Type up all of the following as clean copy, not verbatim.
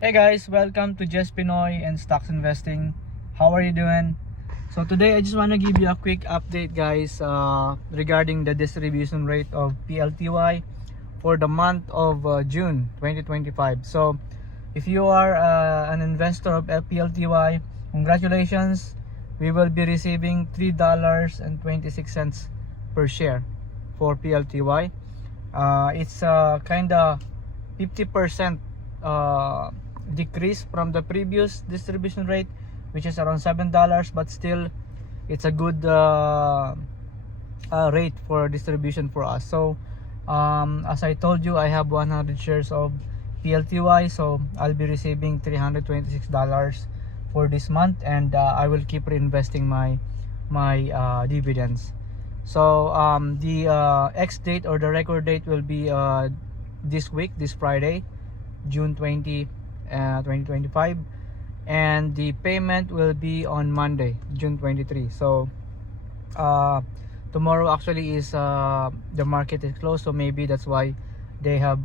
Hey guys, welcome to Jess Pinoy and Stocks Investing. How are you doing? So today I just want to give you a quick update guys regarding the distribution rate of PLTY for the month of June 2025. So if you are an investor of PLTY, congratulations. We will be receiving $3.26 per share for PLTY. It's kind of 50% decrease from the previous distribution rate, which is around $7, but still it's a good rate for distribution for us. So as I told you, I have 100 shares of PLTY, so I'll be receiving $326 for this month, and I will keep reinvesting my dividends. So the X date or the record date will be this week, this Friday, June 20, 2025, and the payment will be on Monday, June 23. So tomorrow actually is the market is closed, so maybe that's why they have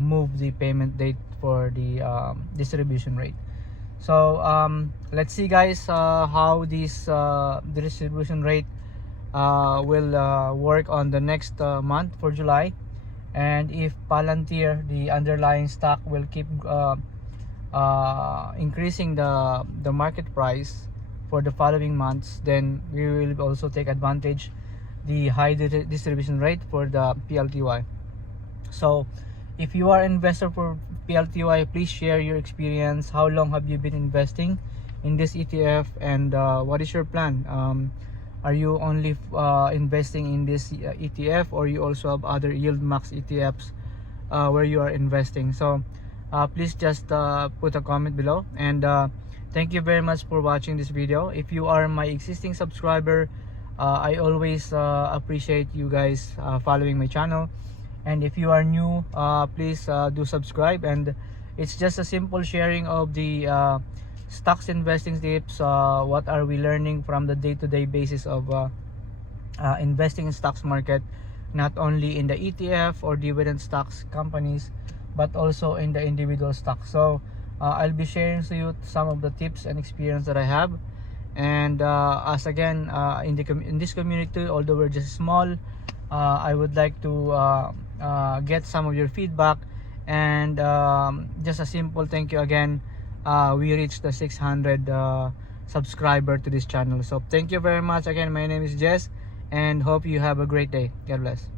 moved the payment date for the distribution rate. So let's see guys how this distribution rate will work on the next month for July, and if Palantir, the underlying stock, will keep increasing the market price for the following months, then we will also take advantage the high distribution rate for the PLTY. So if you are an investor for PLTY, please share your experience. How long have you been investing in this ETF, and what is your plan? Are you only investing in this ETF, or you also have other yield max ETFs where you are investing? So please just put a comment below, and thank you very much for watching this video. If you are my existing subscriber, I always appreciate you guys following my channel, and if you are new, please do subscribe. And it's just a simple sharing of the stocks investing tips. What are we learning from the day-to-day basis of investing in stocks market, not only in the ETF or dividend stocks companies, but also in the individual stocks. So I'll be sharing to you some of the tips and experience that I have. And as again, in this community, although we're just small, I would like to get some of your feedback, and just a simple thank you again. We reached the 600 subscriber to this channel. So thank you very much again. My name is Jess, and hope you have a great day. God bless.